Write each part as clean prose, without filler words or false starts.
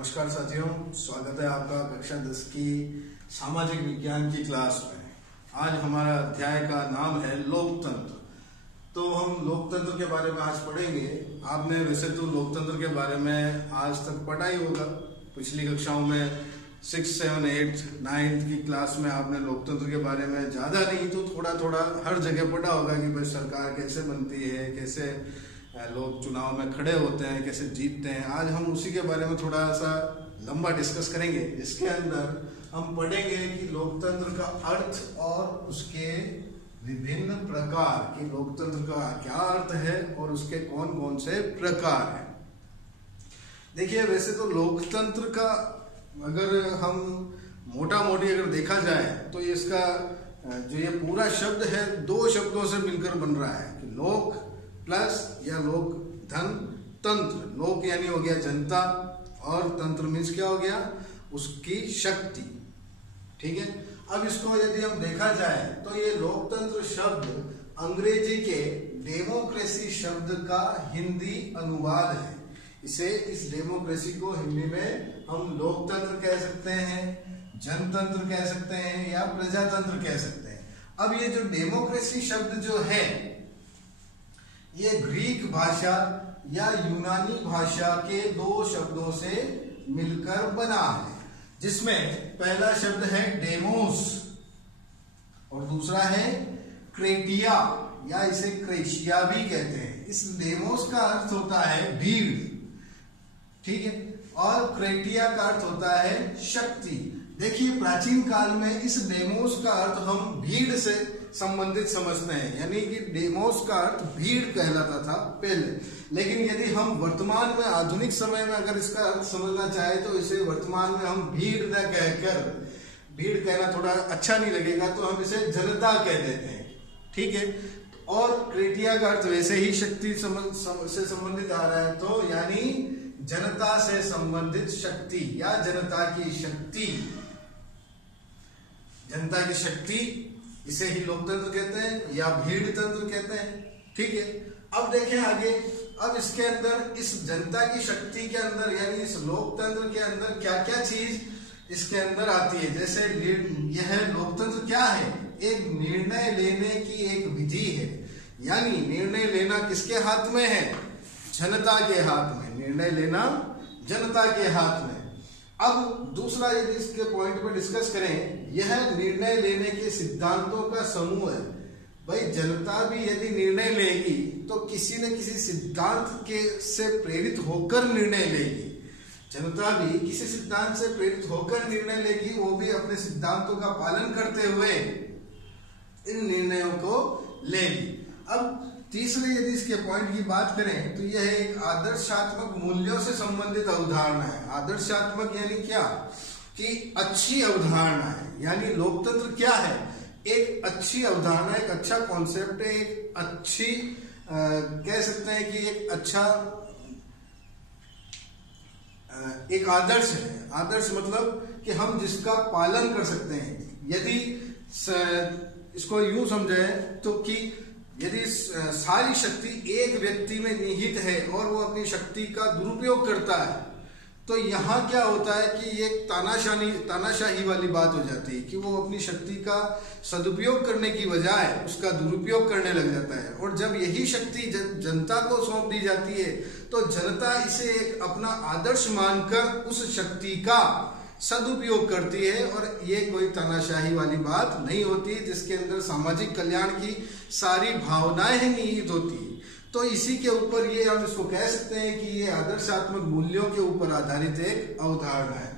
नमस्कार साथियों, स्वागत है आपका कक्षा 10 की सामाजिक विज्ञान की क्लास में। आज हमारा अध्याय का नाम है लोकतंत्र। तो हम लोकतंत्र के बारे में आज पढ़ेंगे। आपने वैसे तो लोकतंत्र के बारे में आज तक पढ़ा ही होगा। पिछली कक्षाओं में 6, 7, 8, 9 की क्लास में आपने लोकतंत्र के बारे में ज़्यादा नहीं तो थोड़ा थोड़ा हर जगह पढ़ा होगा कि भाई सरकार कैसे बनती है, कैसे लोग चुनाव में खड़े होते हैं, कैसे जीतते हैं। आज हम उसी के बारे में थोड़ा सा लंबा डिस्कस करेंगे। इसके अंदर हम पढ़ेंगे कि लोकतंत्र का अर्थ और उसके विभिन्न प्रकार, कि लोकतंत्र का क्या अर्थ है और उसके कौन कौन से प्रकार हैं। देखिए, वैसे तो लोकतंत्र का अगर हम मोटा मोटी अगर देखा जाए तो इसका जो ये पूरा शब्द है 2 शब्दों से मिलकर बन रहा है कि लोक प्लस या लोक धन तंत्र। लोक यानी हो गया जनता और तंत्र मीन्स क्या हो गया, उसकी शक्ति। ठीक है। अब इसको यदि हम देखा जाए तो ये लोकतंत्र शब्द अंग्रेजी के डेमोक्रेसी शब्द का हिंदी अनुवाद है। इस डेमोक्रेसी को हिंदी में हम लोकतंत्र कह सकते हैं, जनतंत्र कह सकते हैं या प्रजातंत्र कह सकते हैं। अब ये जो डेमोक्रेसी शब्द जो है ये ग्रीक भाषा या यूनानी भाषा के 2 शब्दों से मिलकर बना है, जिसमें पहला शब्द है डेमोस और दूसरा है क्रेटिया या इसे क्रेशिया भी कहते हैं। इस डेमोस का अर्थ होता है भीड़, ठीक है, और क्रेटिया का अर्थ होता है शक्ति। देखिए, प्राचीन काल में इस डेमोस का अर्थ हम भीड़ से संबंधित समझते हैं, यानी कि डेमोस का अर्थ भीड़ कहलाता था पहले। लेकिन यदि हम वर्तमान में आधुनिक समय में अगर इसका अर्थ समझना चाहे तो इसे वर्तमान में हम भीड़ न कहकर, भीड़ कहना थोड़ा अच्छा नहीं लगेगा तो हम इसे जनता कह देते हैं। ठीक है। और क्रेटिया का अर्थ वैसे ही शक्ति से संबंधित आ रहा है, तो यानी जनता से संबंधित शक्ति या जनता की शक्ति, जनता की शक्ति, इसे ही लोकतंत्र कहते हैं या भीड़ तंत्र कहते हैं। ठीक है। अब देखें आगे। अब इसके अंदर, इस जनता की शक्ति के अंदर यानी इस लोकतंत्र के अंदर क्या क्या चीज इसके अंदर आती है। जैसे यह लोकतंत्र क्या है, एक निर्णय लेने की एक विधि है। यानी निर्णय लेना किसके हाथ में है, जनता के हाथ में। निर्णय लेना जनता के हाथ में। अब दूसरा यदि इसके पॉइंट पर डिस्कस करें, यह निर्णय लेने के सिद्धांतों का समूह है। भाई, जनता भी यदि निर्णय लेगी तो किसी न किसी सिद्धांत के से प्रेरित होकर निर्णय लेगी। जनता भी किसी सिद्धांत से प्रेरित होकर निर्णय लेगी, वो भी अपने सिद्धांतों का पालन करते हुए इन निर्णयों को लेगी। अब तीसरे यदि इसके पॉइंट की बात करें तो यह एक आदर्शात्मक मूल्यों से संबंधित अवधारणा है। आदर्शात्मक यानी क्या, कि अच्छी अवधारणा है। यानी लोकतंत्र क्या है, एक अच्छी अवधारणा, एक अच्छा कॉन्सेप्ट है, एक अच्छी कह सकते हैं कि एक अच्छा एक आदर्श है। आदर्श मतलब कि हम जिसका पालन कर सकते हैं। यदि इसको यूं समझे तो कि यदि सारी शक्ति एक व्यक्ति में निहित है और वो अपनी शक्ति का दुरुपयोग करता है, तो यहाँ क्या होता है कि ये तानाशाही वाली बात हो जाती है कि वो अपनी शक्ति का सदुपयोग करने की बजाय उसका दुरुपयोग करने लग जाता है। और जब यही शक्ति जनता को सौंप दी जाती है तो जनता इसे एक अपना आदर्श मानकर उस शक्ति का सदुपयोग करती है। और ये कोई तानाशाही वाली बात नहीं होती जिसके अंदर सामाजिक कल्याण की सारी भावनाएं निहित होती है। तो इसी के ऊपर ये हम इसको कह सकते हैं कि ये आदर्शात्मक मूल्यों के ऊपर आधारित एक अवधारणा है।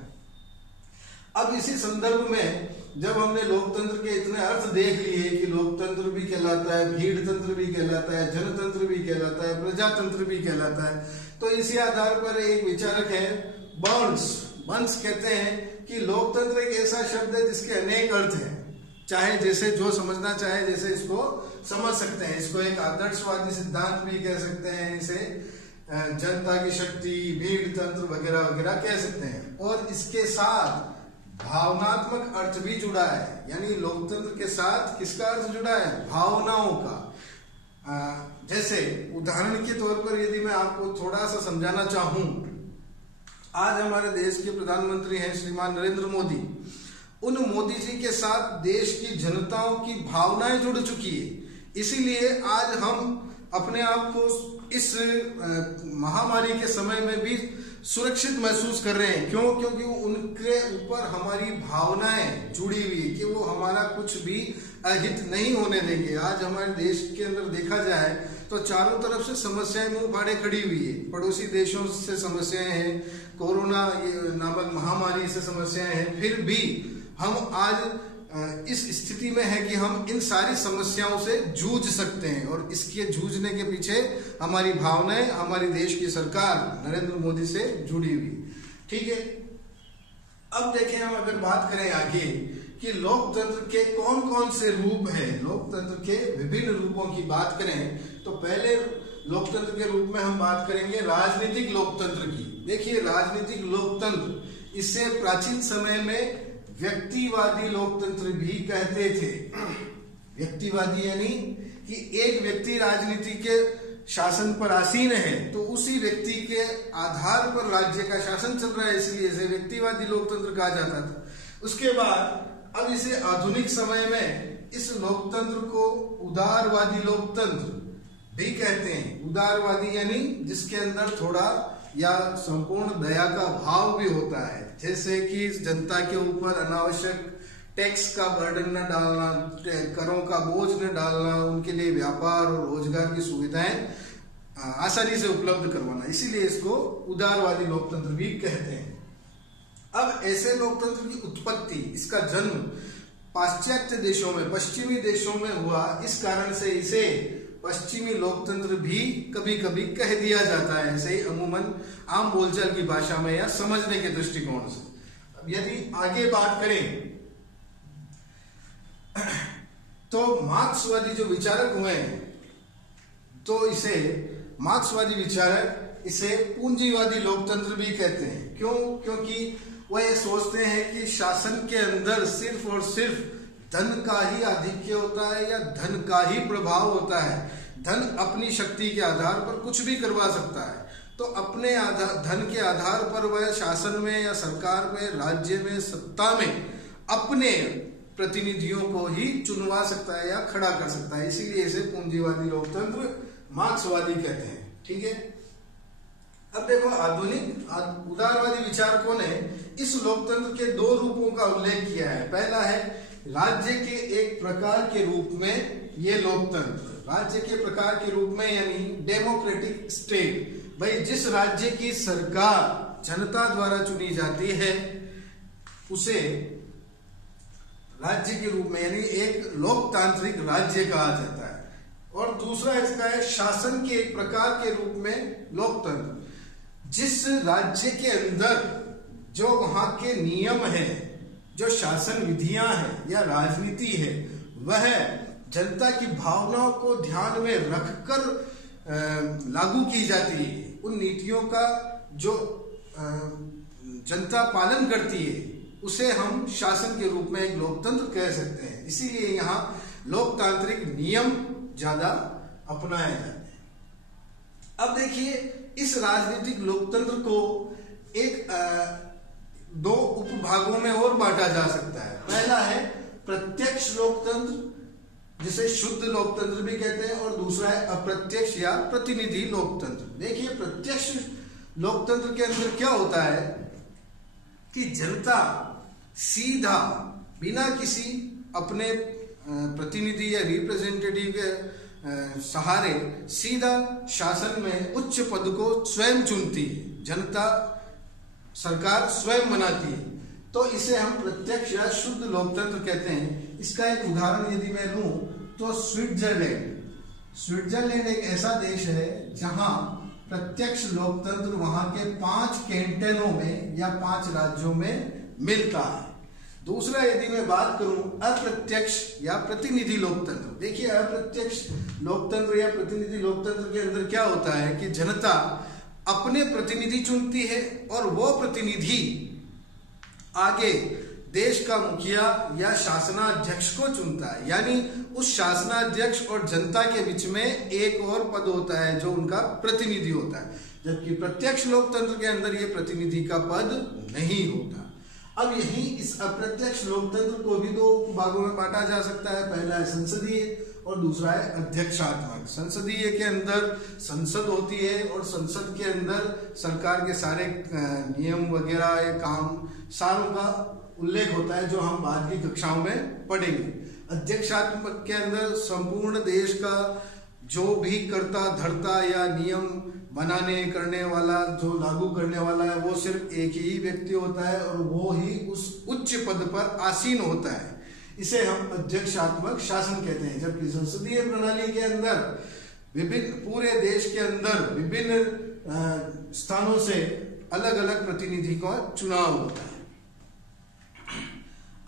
अब इसी संदर्भ में जब हमने लोकतंत्र के इतने अर्थ देख लिए कि लोकतंत्र भी कहलाता है, भीड़ तंत्र भी कहलाता है, जनतंत्र भी कहलाता है, प्रजातंत्र भी कहलाता है, तो इसी आधार पर एक विचारक है बर्न्स कहते हैं कि लोकतंत्र एक ऐसा शब्द है जिसके अनेक अर्थ हैं। चाहे जैसे जो समझना चाहे जैसे इसको समझ सकते हैं। इसको एक आदर्शवादी सिद्धांत भी कह सकते हैं, इसे जनता की शक्ति, भीड़ तंत्र वगैरह वगैरह कह सकते हैं। और इसके साथ भावनात्मक अर्थ भी जुड़ा है। यानी लोकतंत्र के साथ किसका अर्थ जुड़ा है, भावनाओं का। जैसे उदाहरण के तौर पर यदि मैं आपको थोड़ा सा समझाना चाहूं आज हमारे देश के प्रधानमंत्री हैं श्रीमान नरेंद्र मोदी। उन मोदी जी के साथ देश की जनताओं की भावनाएं जुड़ चुकी है। इसीलिए आज हम अपने आप को इस महामारी के समय में भी सुरक्षित महसूस कर रहे हैं। क्यों? क्योंकि उनके ऊपर हमारी भावनाएं जुड़ी हुई है कि वो हमारा कुछ भी अहित नहीं होने देंगे। आज हमारे देश के अंदर देखा जाए तो चारों तरफ से समस्याएं मुंह फाड़े खड़ी हुई है। पड़ोसी देशों से समस्याएं हैं, कोरोना नामक महामारी से समस्याएं हैं, फिर भी हम आज इस स्थिति में है कि हम इन सारी समस्याओं से जूझ सकते हैं। और इसके जूझने के पीछे हमारी भावनाएं हमारी देश की सरकार नरेंद्र मोदी से जुड़ी हुई। ठीक है, अब देखें हम अगर बात करें आगे कि लोकतंत्र के कौन कौन से रूप हैं। लोकतंत्र के विभिन्न रूपों की बात करें तो पहले लोकतंत्र के रूप में हम बात करेंगे राजनीतिक लोकतंत्र की। देखिए, राजनीतिक लोकतंत्र इसे प्राचीन समय में व्यक्तिवादी लोकतंत्र भी कहते थे। व्यक्तिवादी यानी कि एक व्यक्ति राजनीति के शासन पर आसीन है तो उसी व्यक्ति के आधार पर राज्य का शासन चल रहा है, इसलिए इसे व्यक्तिवादी लोकतंत्र कहा जाता था। उसके बाद अब इसे आधुनिक समय में इस लोकतंत्र को उदारवादी लोकतंत्र भी कहते हैं। उदारवादी यानी जिसके अंदर थोड़ा या संपूर्ण दया का भाव भी होता है, जैसे कि जनता के ऊपर अनावश्यक टैक्स का बर्डन न डालना, करों का बोझ न डालना, उनके लिए व्यापार और रोजगार की सुविधाएं आसानी से उपलब्ध करवाना, इसीलिए इसको उदारवादी लोकतंत्र भी कहते हैं। अब ऐसे लोकतंत्र की उत्पत्ति, इसका जन्म पाश्चात्य देशों में, पश्चिमी देशों में हुआ। इस कारण से इसे पश्चिमी लोकतंत्र भी कभी कभी कह दिया जाता है, ऐसे ही अमूमन आम बोलचाल की भाषा में या समझने के दृष्टिकोण से। अब यदि आगे बात करें तो मार्क्सवादी जो विचारक हुए हैं तो इसे मार्क्सवादी विचारक इसे पूंजीवादी लोकतंत्र भी कहते हैं। क्यों? क्योंकि वह ये सोचते हैं कि शासन के अंदर सिर्फ और सिर्फ धन का ही आधिक्य होता है या धन का ही प्रभाव होता है। धन अपनी शक्ति के आधार पर कुछ भी करवा सकता है, तो अपने धन के आधार पर वह शासन में या सरकार में, राज्य में, सत्ता में अपने प्रतिनिधियों को ही चुनवा सकता है या खड़ा कर सकता है। इसीलिए इसे पूंजीवादी लोकतंत्र मार्क्सवादी कहते हैं। ठीक है, अब देखो आधुनिक उदारवादी विचारकों ने इस लोकतंत्र के दो रूपों का उल्लेख किया है। पहला है राज्य के एक प्रकार के रूप में ये लोकतंत्र, राज्य के प्रकार के रूप में यानी डेमोक्रेटिक स्टेट। भाई, जिस राज्य की सरकार जनता द्वारा चुनी जाती है उसे राज्य के रूप में यानी एक लोकतांत्रिक राज्य कहा जाता है। और दूसरा इसका है शासन के एक प्रकार के रूप में लोकतंत्र, जिस राज्य के अंदर जो वहां के नियम है, जो शासन विधियां हैं या राजनीति है, वह जनता की भावनाओं को ध्यान में रखकर लागू की जाती है। उन नीतियों का जो जनता पालन करती है उसे हम शासन के रूप में एक लोकतंत्र कह सकते हैं। इसीलिए यहाँ लोकतांत्रिक नियम ज्यादा अपनाए जाते हैं। अब देखिए, इस राजनीतिक लोकतंत्र को एक दो उपभागों में और बांटा जा सकता है। पहला है प्रत्यक्ष लोकतंत्र, जिसे शुद्ध लोकतंत्र भी कहते हैं, और दूसरा है अप्रत्यक्ष या प्रतिनिधि लोकतंत्र। देखिए, प्रत्यक्ष लोकतंत्र के अंदर क्या होता है कि जनता सीधा बिना किसी अपने प्रतिनिधि या रिप्रेजेंटेटिव के सहारे सीधा शासन में उच्च पद को स्वयं चुनती है। जनता सरकार स्वयं बनाती है, तो इसे हम प्रत्यक्ष या शुद्ध लोकतंत्र कहते हैं। इसका एक उदाहरण यदि मैं लूं तो स्विट्जरलैंड एक ऐसा देश है जहां प्रत्यक्ष लोकतंत्र वहां के 5 कैंटनों में या 5 राज्यों में मिलता है। दूसरा यदि मैं बात करूं अप्रत्यक्ष या प्रतिनिधि लोकतंत्र, देखिए अप्रत्यक्ष लोकतंत्र या प्रतिनिधि लोकतंत्र के अंदर क्या होता है कि जनता अपने प्रतिनिधि चुनती है और वो प्रतिनिधि आगे देश का मुखिया या शासनाध्यक्ष को चुनता है। यानी उस शासनाध्यक्ष और जनता के बीच में एक और पद होता है जो उनका प्रतिनिधि होता है। जबकि प्रत्यक्ष लोकतंत्र के अंदर ये प्रतिनिधि का पद नहीं होता। अब यही इस अप्रत्यक्ष लोकतंत्र को भी दो भागों में बांटा जा सकता है। पहला है संसदीय और दूसरा है अध्यक्षात्मक। संसदीय के अंदर संसद होती है और संसद के अंदर सरकार के सारे नियम वगैरह या काम सारों का उल्लेख होता है, जो हम बाद की कक्षाओं में पढ़ेंगे। अध्यक्षात्मक के अंदर संपूर्ण देश का जो भी कर्ता धर्ता या नियम बनाने करने वाला, जो लागू करने वाला है, वो सिर्फ एक ही व्यक्ति होता है और वो ही उस उच्च पद पर आसीन होता है। इसे हम अध्यक्षात्मक शासन कहते हैं। जबकि संसदीय प्रणाली के अंदर विभिन्न पूरे देश के अंदर विभिन्न स्थानों से अलग अलग प्रतिनिधि का चुनाव होता है।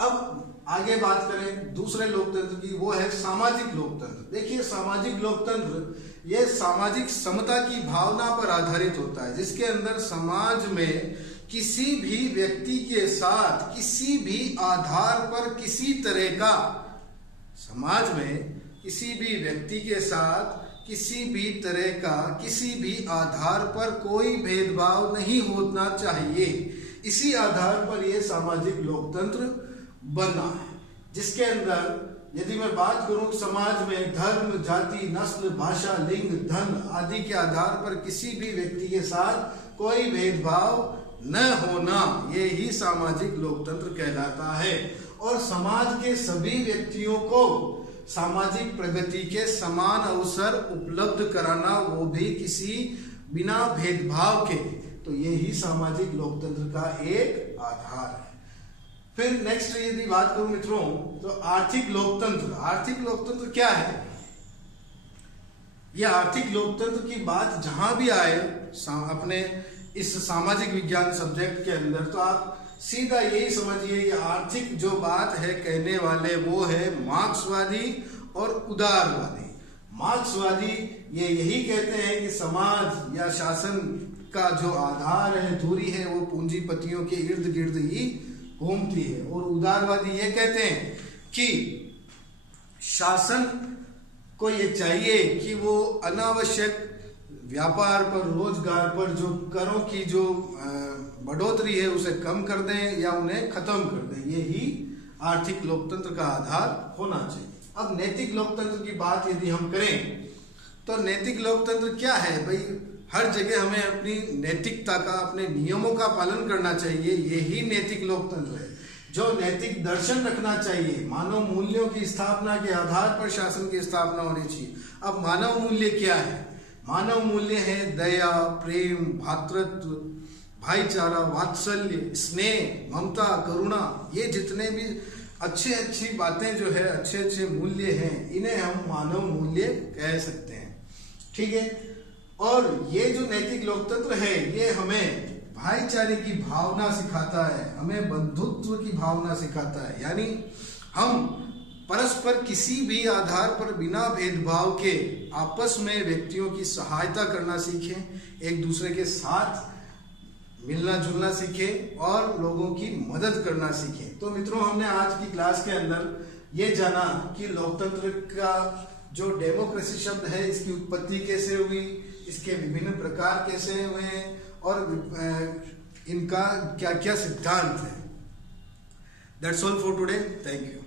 अब आगे बात करें दूसरे लोकतंत्र की, वो है सामाजिक लोकतंत्र। देखिए, सामाजिक लोकतंत्र ये सामाजिक समता की भावना पर आधारित होता है, जिसके अंदर समाज में किसी भी व्यक्ति के साथ किसी भी आधार पर किसी तरह का, समाज में किसी भी व्यक्ति के साथ किसी भी तरह का किसी भी आधार पर कोई भेदभाव नहीं होना चाहिए। इसी आधार पर यह सामाजिक लोकतंत्र बना है, जिसके अंदर यदि मैं बात करूं समाज में धर्म, जाति, नस्ल, भाषा, लिंग, धन आदि के आधार पर किसी भी व्यक्ति के साथ कोई भेदभाव न होना, ये ही सामाजिक लोकतंत्र कहलाता है। और समाज के सभी व्यक्तियों को सामाजिक प्रगति के समान अवसर उपलब्ध कराना, वो भी किसी बिना भेदभाव के, तो ये ही सामाजिक लोकतंत्र का एक आधार है। फिर नेक्स्ट यदि बात करूं मित्रों, तो आर्थिक लोकतंत्र। आर्थिक लोकतंत्र क्या है? यह आर्थिक लोकतंत्र की बात जहां भी आए अपने इस सामाजिक विज्ञान सब्जेक्ट के अंदर, तो आप सीधा यही समझिए कि आर्थिक जो बात है कहने वाले वो है मार्क्सवादी और उदारवादी। मार्क्सवादी ये यही कहते हैं कि समाज या शासन का जो आधार है, धुरी है, वो पूंजीपतियों के इर्द गिर्द ही घूमती है। और उदारवादी ये कहते हैं कि शासन को ये चाहिए कि वो अनावश्यक व्यापार पर, रोजगार पर जो करों की जो बढ़ोतरी है उसे कम कर दें या उन्हें खत्म कर दें। ये ही आर्थिक लोकतंत्र का आधार होना चाहिए। अब नैतिक लोकतंत्र की बात यदि हम करें, तो नैतिक लोकतंत्र क्या है? भाई, हर जगह हमें अपनी नैतिकता का, अपने नियमों का पालन करना चाहिए। यही नैतिक लोकतंत्र है, जो नैतिक दर्शन रखना चाहिए। मानव मूल्यों की स्थापना के आधार पर शासन की स्थापना होनी चाहिए। अब मानव मूल्य क्या है? मानव मूल्य है दया, प्रेम, भातृत्व, भाईचारा, वात्सल्य, स्नेह, ममता, करुणा। ये जितने भी अच्छी बातें जो है, अच्छे मूल्य हैं, इन्हें हम मानव मूल्य कह सकते हैं। ठीक है। और ये जो नैतिक लोकतंत्र है, ये हमें भाईचारे की भावना सिखाता है, हमें बंधुत्व की भावना सिखाता है। यानी हम परस्पर किसी भी आधार पर बिना भेदभाव के आपस में व्यक्तियों की सहायता करना सीखें, एक दूसरे के साथ मिलना जुलना सीखें और लोगों की मदद करना सीखें। तो मित्रों, हमने आज की क्लास के अंदर ये जाना कि लोकतंत्र का जो डेमोक्रेसी शब्द है, इसकी उत्पत्ति कैसे हुई, इसके विभिन्न प्रकार कैसे हुए हैं और इनका क्या क्या सिद्धांत है। That's all for today. Thank you.